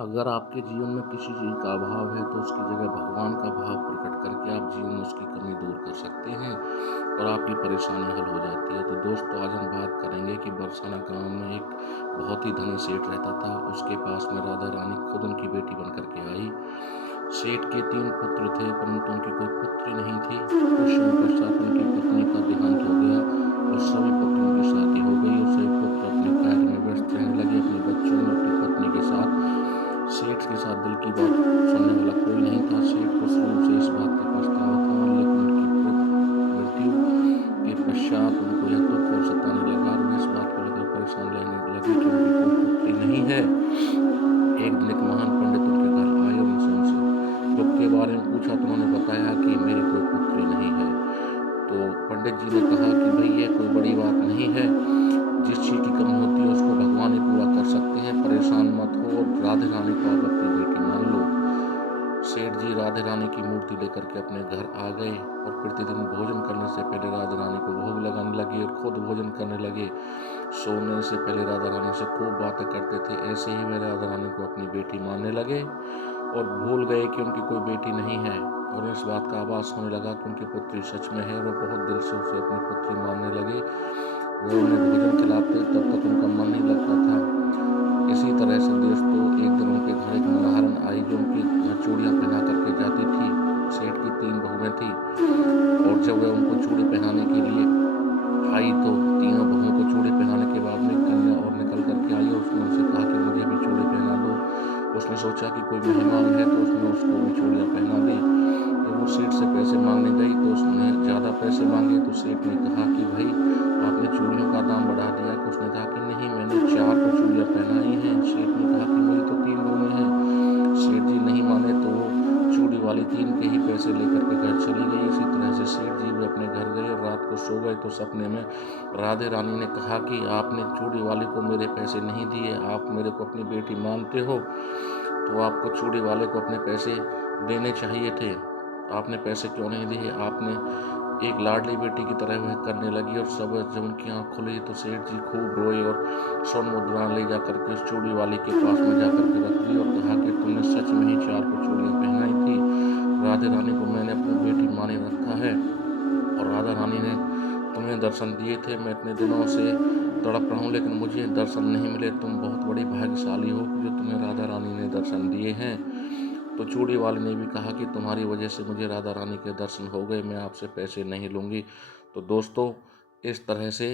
अगर आपके जीवन में किसी चीज़ का अभाव है तो उसकी जगह भगवान का भाव प्रकट करके आप जीवन में उसकी कमी दूर कर सकते हैं और आपकी परेशानी हल हो जाती है। तो दोस्तों, आज हम बात करेंगे कि बरसाना गांव में एक बहुत ही धनी सेठ रहता था। उसके पास में राधा रानी खुद उनकी बेटी बन कर के आई। सेठ के 3 पुत्र थे, परंतु उनकी कोई पुत्री नहीं थी। कुछ समय पश्चात उनकी पत्नी का देहांत हो गया और सभी पुत्रों की शादी हो गई और सभी पुत्र अपने कार्य में व्यस्त रहने लगे, अपने बच्चों में, अपनी पत्नी के साथ। सेठ के साथ दिल की बात सुनने वाला कोई नहीं था। सेठ को शुरू से इस बात का पछतावा था, लेकिन उनकी मृत्यु के पश्चात उनको यह दुख और सताने लगा और वे इस बात को लेकर परेशान रहने लगे कि उनकी कोई पुत्री नहीं है। एक दिन एक महान पंडित उनके घर आए और उनसे दुख के बारे में पूछा तो उन्होंने बताया कि मेरी कोई पुत्री नहीं है। तो पंडित जी ने कहा कि भाई, ये कोई बड़ी बात नहीं है। जिस चीज़ की कमी होती है उसको भगवान ही पूरा कर सकते हैं। परेशान मत हो और राधे रानी को आप अपनी बेटी मान लो। सेठ जी राधे रानी की मूर्ति लेकर के अपने घर आ गए और प्रतिदिन भोजन करने से पहले राधा रानी को भोग लगाने लगे और खुद भोजन करने लगे। सोने से पहले राधा रानी से खूब बातें करते थे। ऐसे ही वे राधा रानी को अपनी बेटी मानने लगे और भूल गए कि उनकी कोई बेटी नहीं है। और इस बात का आभास होने लगा कि उनकी पुत्री सच में है। वो बहुत दिल से उसे अपनी पुत्री मानने लगे। वो उन्हें भोजन खिलाते तब तक उनका मन नहीं लगता था। इसी तरह से दोस्तों, एक दिन उनके घर एक मल्लाहरन आई जो उनके घर चूड़ियाँ पहना करके जाती थी। सेठ की 3 बहुएं थी और जब वह उनको चूड़ी पहनाने के लिए आई तो तीनों बहुओं को चूड़ी पहनाने के बाद में एक कन्या और निकल कर के आई और उसने उनसे कहा कि मुझे भी चूड़ी पहना दो। उसने सोचा कि कोई मेहमान है तो उसने उसको भी चूड़ियाँ पहना दी। जब वो सेठ से पैसे मांगने गई तो उसने ज़्यादा पैसे मांगे तो सेठ ने कहा कि भाई, आपने चूड़ियों का दाम बढ़ा दिया। तो उसने कहा कि नहीं, मैंने 4 को चूड़ियाँ पहनाई हैं। सेठ ने कहा कि मेरी तो 3 बहुएं हैं। सेठ जी नहीं माने तो वो चूड़ी वाली 3 के ही पैसे लेकर के घर चली गई। इसी तरह से सेठ जी भी अपने घर गए और रात को सो गए तो सपने में राधे रानी ने कहा कि आपने चूड़ी वाले को मेरे पैसे नहीं दिए, आप मेरे को अपनी बेटी मानते हो तो आपको चूड़ी वाले को अपने पैसे देने चाहिए थे। आपने पैसे क्यों नहीं दिए? आपने एक लाडली बेटी की तरह वह करने लगी। और सब जब उनकी आँख खुली तो सेठ जी खूब रोए और स्वर्ण मुद्रा ले जाकर के उस चूड़ी वाले के पास में जाकर के रख दी और कहा कि तुमने सच में ही 4 को चूड़ियाँ पहनाई थी। राधे रानी को मैंने अपनी बेटी माने रखा है और राधा रानी ने तुम्हें दर्शन दिए थे। मैं इतने दिनों से तड़प रहा हूँ लेकिन मुझे दर्शन नहीं मिले। तुम बहुत बड़ी भाग्यशाली हो कि जो तुम्हें राधा रानी ने दर्शन दिए हैं। तो चूड़ी वाले ने भी कहा कि तुम्हारी वजह से मुझे राधा रानी के दर्शन हो गए, मैं आपसे पैसे नहीं लूँगी। तो दोस्तों, इस तरह से